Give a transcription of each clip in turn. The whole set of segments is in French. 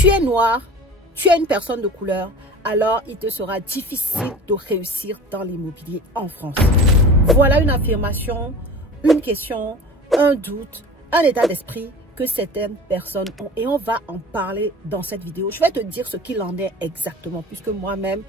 tu es noir, tu es une personne de couleur, alors il te sera difficile de réussir dans l'immobilier en France. Voilà une affirmation, une question, un doute, un état d'esprit que certaines personnes ont. Et on va en parler dans cette vidéo. Je vais te dire ce qu'il en est exactement, puisque moi-même,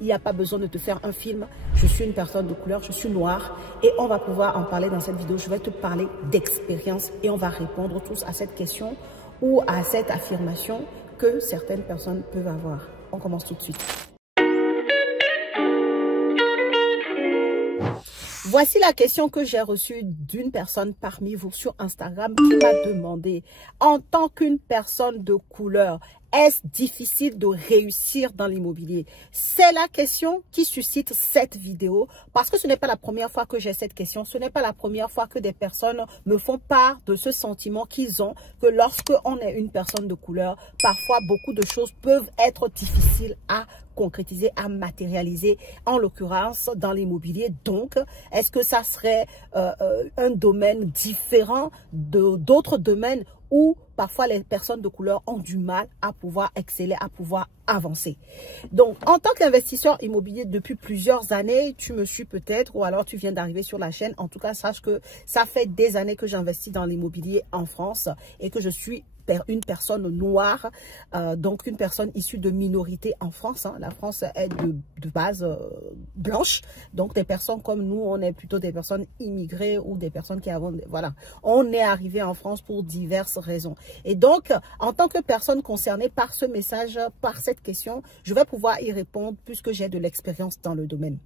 il n'y a pas besoin de te faire un film. Je suis une personne de couleur, je suis noire et on va pouvoir en parler dans cette vidéo. Je vais te parler d'expérience et on va répondre tous à cette question ou à cette affirmation que certaines personnes peuvent avoir. On commence tout de suite. Voici la question que j'ai reçue d'une personne parmi vous sur Instagram qui m'a demandé, en tant qu'une personne de couleur, est-ce difficile de réussir dans l'immobilier? C'est la question qui suscite cette vidéo parce que ce n'est pas la première fois que j'ai cette question. Ce n'est pas la première fois que des personnes me font part de ce sentiment qu'ils ont que lorsque on est une personne de couleur, parfois beaucoup de choses peuvent être difficiles à concrétiser, à matérialiser, en l'occurrence dans l'immobilier. Donc, est-ce que ça serait un domaine différent d'autres domaines où parfois les personnes de couleur ont du mal à pouvoir exceller, à pouvoir avancer? Donc, en tant qu'investisseur immobilier depuis plusieurs années, tu me suis peut-être ou alors tu viens d'arriver sur la chaîne. En tout cas, sache que ça fait des années que j'investis dans l'immobilier en France et que je suis une personne noire, donc une personne issue de minorité en France. La France est de base blanche, donc des personnes comme nous, on est plutôt des personnes immigrées ou des personnes qui avons, voilà, on est arrivé en France pour diverses raisons. Et donc, en tant que personne concernée par ce message, par cette question, je vais pouvoir y répondre puisque j'ai de l'expérience dans le domaine.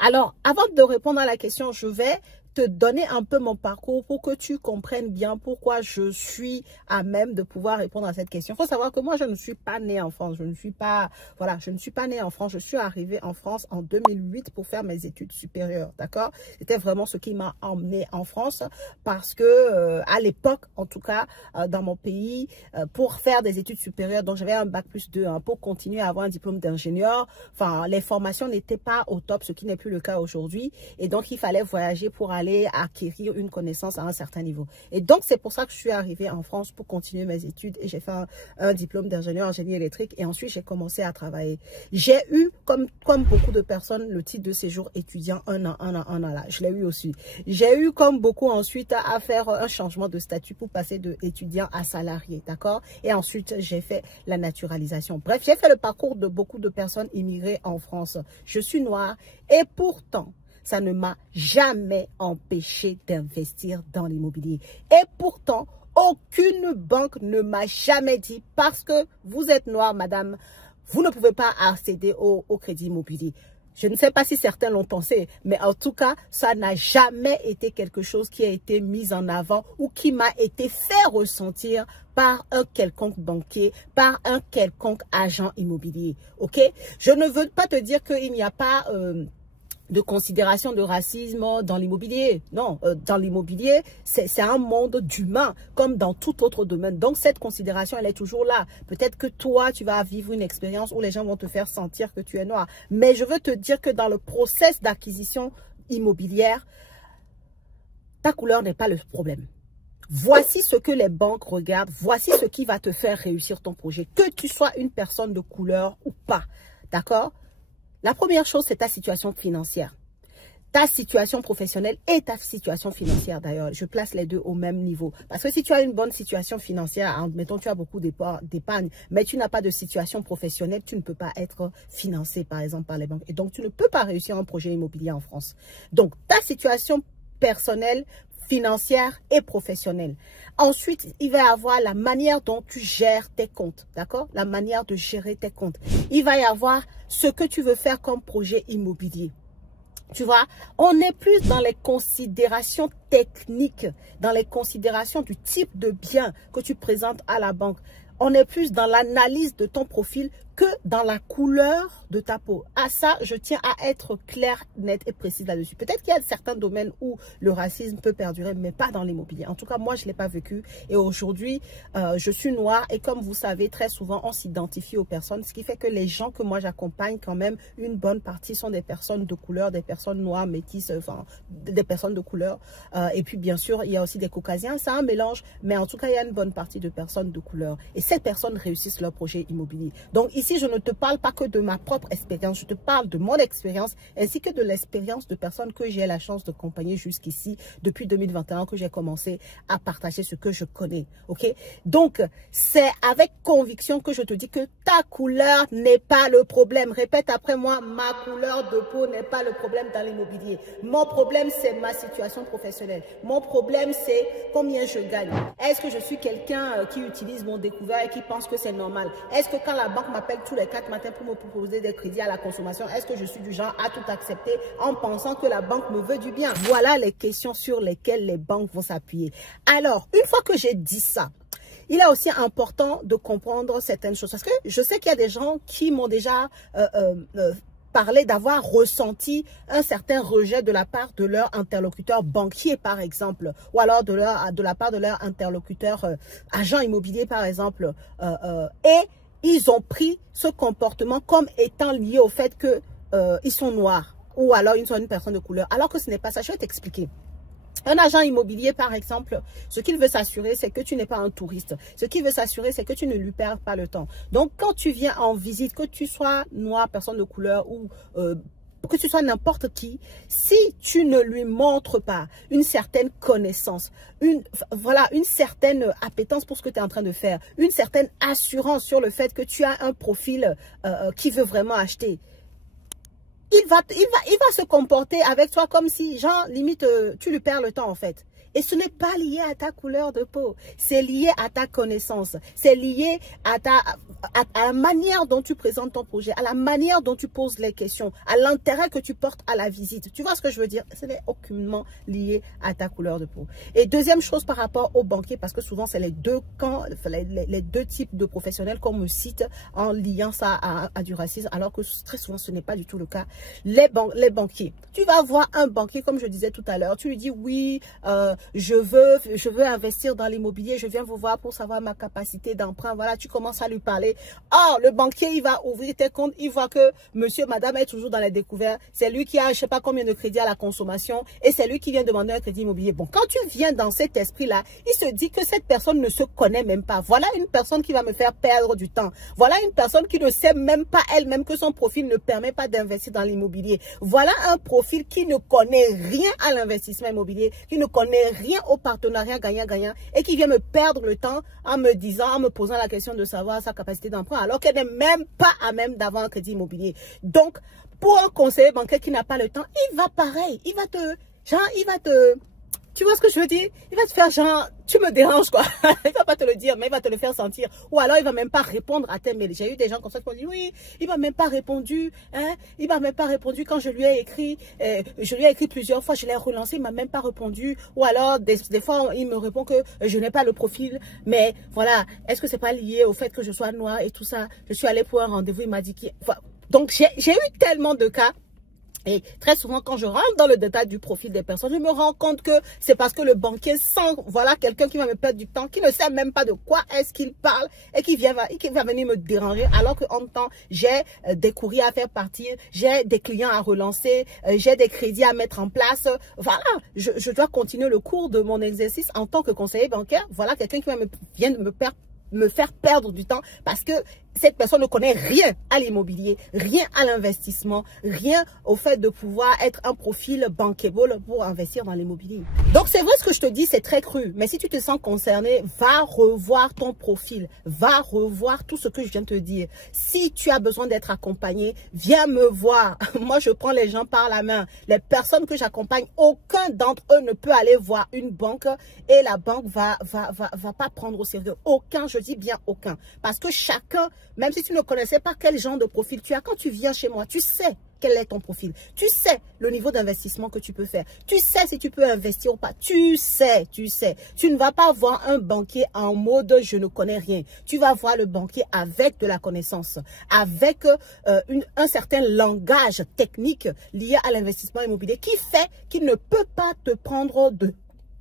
Alors, avant de répondre à la question, je vais te donner un peu mon parcours pour que tu comprennes bien pourquoi je suis à même de pouvoir répondre à cette question. Il faut savoir que moi, je ne suis pas née en France. Je ne suis pas, voilà, je ne suis pas née en France. Je suis arrivée en France en 2008 pour faire mes études supérieures, d'accord? C'était vraiment ce qui m'a emmenée en France parce que, à l'époque, en tout cas, dans mon pays, pour faire des études supérieures, donc j'avais un bac+2, hein, pour continuer à avoir un diplôme d'ingénieur. Enfin, les formations n'étaient pas au top, ce qui n'est plus le cas aujourd'hui. Et donc, il fallait voyager pour aller acquérir une connaissance à un certain niveau. Et donc, c'est pour ça que je suis arrivée en France pour continuer mes études et j'ai fait un diplôme d'ingénieur en génie électrique et ensuite, j'ai commencé à travailler. J'ai eu, comme beaucoup de personnes, le titre de séjour étudiant un an là. Je l'ai eu aussi. J'ai eu, comme beaucoup ensuite, à faire un changement de statut pour passer de étudiant à salarié, d'accord? Et ensuite, j'ai fait la naturalisation. Bref, j'ai fait le parcours de beaucoup de personnes immigrées en France. Je suis noire et pourtant, ça ne m'a jamais empêché d'investir dans l'immobilier. Et pourtant, aucune banque ne m'a jamais dit, parce que vous êtes noire, madame, vous ne pouvez pas accéder au crédit immobilier. Je ne sais pas si certains l'ont pensé, mais en tout cas, ça n'a jamais été quelque chose qui a été mis en avant ou qui m'a été fait ressentir par un quelconque banquier, par un quelconque agent immobilier. Ok? Je ne veux pas te dire qu'il n'y a pas de considération de racisme dans l'immobilier. Non, dans l'immobilier, c'est un monde d'humains, comme dans tout autre domaine. Donc, cette considération, elle est toujours là. Peut-être que toi, tu vas vivre une expérience où les gens vont te faire sentir que tu es noir. Mais je veux te dire que dans le process d'acquisition immobilière, ta couleur n'est pas le problème. Voici ce que les banques regardent. Voici ce qui va te faire réussir ton projet. Que tu sois une personne de couleur ou pas. D'accord? La première chose, c'est ta situation financière. Ta situation professionnelle et ta situation financière d'ailleurs. Je place les deux au même niveau. Parce que si tu as une bonne situation financière, admettons tu as beaucoup d'épargne, mais tu n'as pas de situation professionnelle, tu ne peux pas être financé par exemple par les banques. Et donc tu ne peux pas réussir un projet immobilier en France. Donc ta situation personnelle, financière et professionnelle. Ensuite, il va y avoir la manière dont tu gères tes comptes, d'accord? La manière de gérer tes comptes. Il va y avoir ce que tu veux faire comme projet immobilier. Tu vois, on est plus dans les considérations techniques, dans les considérations du type de bien que tu présentes à la banque. On est plus dans l'analyse de ton profil que dans la couleur de ta peau. À ça, je tiens à être claire, nette et précise là-dessus. Peut-être qu'il y a certains domaines où le racisme peut perdurer, mais pas dans l'immobilier. En tout cas, moi, je ne l'ai pas vécu. Et aujourd'hui, je suis noire. Et comme vous savez, très souvent, on s'identifie aux personnes. Ce qui fait que les gens que moi, j'accompagne quand même, une bonne partie sont des personnes de couleur, des personnes noires, métisses, enfin, des personnes de couleur. Et puis, bien sûr, il y a aussi des caucasiens. C'est un mélange. Mais en tout cas, il y a une bonne partie de personnes de couleur. Et ces personnes réussissent leur projet immobilier. Donc ici, je ne te parle pas que de ma propre expérience, je te parle de mon expérience ainsi que de l'expérience de personnes que j'ai la chance d'accompagner jusqu'ici depuis 2021 que j'ai commencé à partager ce que je connais. Ok? Donc, c'est avec conviction que je te dis que ta couleur n'est pas le problème. Répète après moi, ma couleur de peau n'est pas le problème dans l'immobilier. Mon problème, c'est ma situation professionnelle. Mon problème, c'est combien je gagne. Est-ce que je suis quelqu'un qui utilise mon découvert et qui pense que c'est normal? Est-ce que quand la banque m'appelle tous les 4 matins pour me proposer des crédits à la consommation, est-ce que je suis du genre à tout accepter en pensant que la banque me veut du bien? Voilà les questions sur lesquelles les banques vont s'appuyer. Alors, une fois que j'ai dit ça, il est aussi important de comprendre certaines choses. Parce que je sais qu'il y a des gens qui m'ont déjà parlé d'avoir ressenti un certain rejet de la part de leur interlocuteur banquier, par exemple. Ou alors de la part de leur interlocuteur agent immobilier, par exemple. Et ils ont pris ce comportement comme étant lié au fait qu'ils sont noirs. Ou alors ils sont une personne de couleur. Alors que ce n'est pas ça. Je vais t'expliquer. Un agent immobilier, par exemple, ce qu'il veut s'assurer, c'est que tu n'es pas un touriste. Ce qu'il veut s'assurer, c'est que tu ne lui perds pas le temps. Donc, quand tu viens en visite, que tu sois noir, personne de couleur ou que tu sois n'importe qui, si tu ne lui montres pas une certaine connaissance, une certaine appétence pour ce que tu es en train de faire, une certaine assurance sur le fait que tu as un profil qui veut vraiment acheter, il va se comporter avec toi comme si, genre, limite, tu lui perds le temps, en fait. Et ce n'est pas lié à ta couleur de peau. C'est lié à ta connaissance. C'est lié à la manière dont tu présentes ton projet, à la manière dont tu poses les questions, à l'intérêt que tu portes à la visite. Tu vois ce que je veux dire? Ce n'est aucunement lié à ta couleur de peau. Et deuxième chose par rapport aux banquiers, parce que souvent, c'est les deux camps, les deux types de professionnels qu'on me cite en liant ça à du racisme, alors que très souvent, ce n'est pas du tout le cas. Les banquiers. Tu vas voir un banquier, comme je disais tout à l'heure, tu lui dis oui, je veux investir dans l'immobilier, je viens vous voir pour savoir ma capacité d'emprunt. Voilà, tu commences à lui parler. Or, le banquier, il va ouvrir tes comptes, il voit que monsieur, madame est toujours dans les découvertes. C'est lui qui a, je sais pas combien de crédits à la consommation et c'est lui qui vient demander un crédit immobilier. Bon, quand tu viens dans cet esprit-là, il se dit que cette personne ne se connaît même pas. Voilà une personne qui va me faire perdre du temps. Voilà une personne qui ne sait même pas elle-même que son profil ne permet pas d'investir dans l'immobilier. Voilà un profil qui ne connaît rien à l'investissement immobilier, qui ne connaît rien au partenariat gagnant-gagnant et qui vient me perdre le temps en me posant la question de savoir sa capacité d'emprunt alors qu'elle n'est même pas à même d'avoir un crédit immobilier. Donc, pour un conseiller bancaire qui n'a pas le temps, il va pareil, tu vois ce que je veux dire? Il va te faire genre, tu me déranges quoi. Il va pas te le dire, mais il va te le faire sentir. Ou alors, il va même pas répondre à tes mails. J'ai eu des gens comme ça qui m'ont dit, oui, il m'a même pas répondu, hein. Il m'a même pas répondu quand je lui ai écrit. Je lui ai écrit plusieurs fois, je l'ai relancé, il m'a même pas répondu. Ou alors, des fois, il me répond que je n'ai pas le profil. Mais voilà, est-ce que c'est pas lié au fait que je sois noire et tout ça? Je suis allée pour un rendez-vous, il m'a dit qu'il... Enfin, donc, j'ai eu tellement de cas. Et très souvent, quand je rentre dans le détail du profil des personnes, je me rends compte que c'est parce que le banquier sent, voilà, quelqu'un qui va me perdre du temps, qui ne sait même pas de quoi est-ce qu'il parle et qui va venir me déranger, alors qu'en même temps, j'ai des courriers à faire partir, j'ai des clients à relancer, j'ai des crédits à mettre en place. Voilà, je dois continuer le cours de mon exercice en tant que conseiller bancaire. Voilà, quelqu'un qui vient de me faire perdre du temps parce que cette personne ne connaît rien à l'immobilier, rien à l'investissement, rien au fait de pouvoir être un profil bankable pour investir dans l'immobilier. Donc c'est vrai ce que je te dis, c'est très cru, mais si tu te sens concerné, va revoir ton profil, va revoir tout ce que je viens de te dire. Si tu as besoin d'être accompagné, viens me voir. Moi, je prends les gens par la main. Les personnes que j'accompagne, aucun d'entre eux ne peut aller voir une banque et la banque va pas prendre au sérieux. Aucun, je dis bien aucun. Parce que chacun, même si tu ne connaissais pas quel genre de profil tu as, quand tu viens chez moi, tu sais quel est ton profil. Tu sais le niveau d'investissement que tu peux faire. Tu sais si tu peux investir ou pas. Tu sais. Tu ne vas pas voir un banquier en mode « je ne connais rien ». Tu vas voir le banquier avec de la connaissance, avec un certain langage technique lié à l'investissement immobilier qui fait qu'il ne peut pas te prendre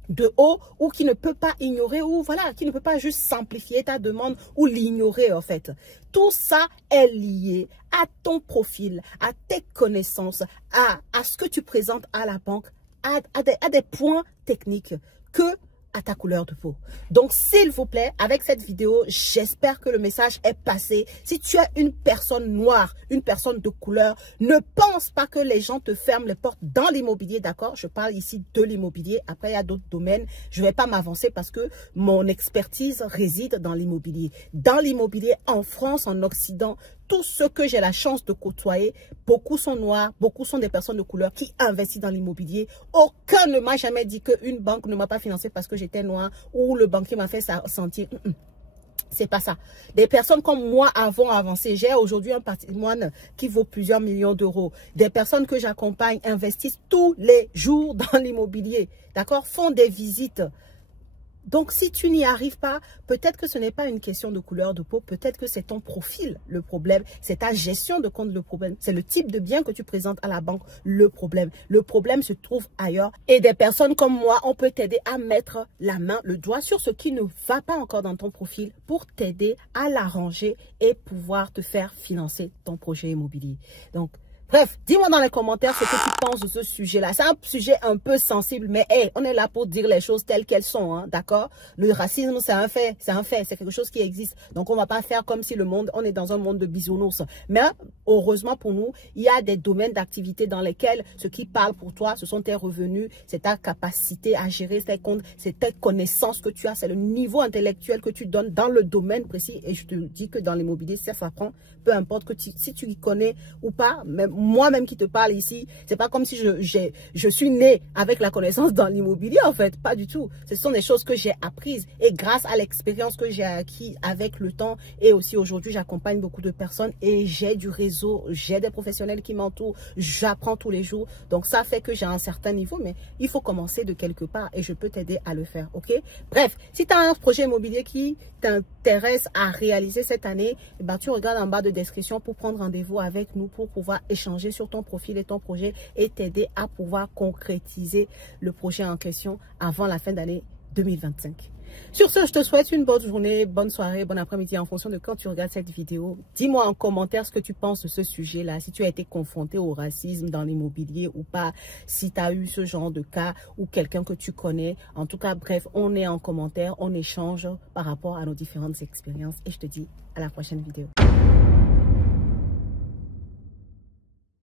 de haut ou qui ne peut pas ignorer ou voilà, qui ne peut pas juste simplifier ta demande ou l'ignorer en fait. Tout ça est lié à ton profil, à tes connaissances, à ce que tu présentes à la banque, à des points techniques que à ta couleur de peau. Donc, s'il vous plaît, avec cette vidéo, j'espère que le message est passé. Si tu es une personne noire, une personne de couleur, ne pense pas que les gens te ferment les portes dans l'immobilier, d'accord? Je parle ici de l'immobilier. Après, il y a d'autres domaines. Je ne vais pas m'avancer parce que mon expertise réside dans l'immobilier. Dans l'immobilier, en France, en Occident, tous ceux que j'ai la chance de côtoyer, beaucoup sont noirs, beaucoup sont des personnes de couleur qui investissent dans l'immobilier. Aucun ne m'a jamais dit qu'une banque ne m'a pas financé parce que j'étais noire ou le banquier m'a fait sentir. C'est pas ça. Des personnes comme moi avons avancé. J'ai aujourd'hui un patrimoine qui vaut plusieurs millions d'euros. Des personnes que j'accompagne investissent tous les jours dans l'immobilier. D'accord? Font des visites. Donc, si tu n'y arrives pas, peut-être que ce n'est pas une question de couleur de peau, peut-être que c'est ton profil le problème, c'est ta gestion de compte le problème, c'est le type de bien que tu présentes à la banque le problème. Le problème se trouve ailleurs et des personnes comme moi, on peut t'aider à mettre la main, le doigt sur ce qui ne va pas encore dans ton profil pour t'aider à l'arranger et pouvoir te faire financer ton projet immobilier. Donc, bref, dis-moi dans les commentaires ce que tu penses de ce sujet-là. C'est un sujet un peu sensible, mais hey, on est là pour dire les choses telles qu'elles sont, hein, d'accord? Le racisme, c'est un fait, c'est quelque chose qui existe. Donc, on ne va pas faire comme si on est dans un monde de bisounours. Mais heureusement pour nous, il y a des domaines d'activité dans lesquels ce qui parle pour toi, ce sont tes revenus, c'est ta capacité à gérer tes comptes, c'est tes connaissances que tu as, c'est le niveau intellectuel que tu donnes dans le domaine précis. Et je te dis que dans l'immobilier, ça s'apprend, peu importe que si tu y connais ou pas, même moi-même qui te parle ici, c'est pas comme si je suis née avec la connaissance dans l'immobilier, en fait, pas du tout. Ce sont des choses que j'ai apprises et grâce à l'expérience que j'ai acquis avec le temps et aussi aujourd'hui, j'accompagne beaucoup de personnes et j'ai du réseau, j'ai des professionnels qui m'entourent, j'apprends tous les jours. Donc, ça fait que j'ai un certain niveau, mais il faut commencer de quelque part et je peux t'aider à le faire, ok? Bref, si tu as un projet immobilier qui t'intéresse à réaliser cette année, eh ben, tu regardes en bas de description pour prendre rendez-vous avec nous pour pouvoir échanger sur ton profil et ton projet et t'aider à pouvoir concrétiser le projet en question avant la fin d'année 2025. Sur ce, je te souhaite une bonne journée, bonne soirée, bon après-midi en fonction de quand tu regardes cette vidéo. Dis-moi en commentaire ce que tu penses de ce sujet-là, si tu as été confronté au racisme dans l'immobilier ou pas, si tu as eu ce genre de cas ou quelqu'un que tu connais. En tout cas, bref, on est en commentaire, on échange par rapport à nos différentes expériences et je te dis à la prochaine vidéo.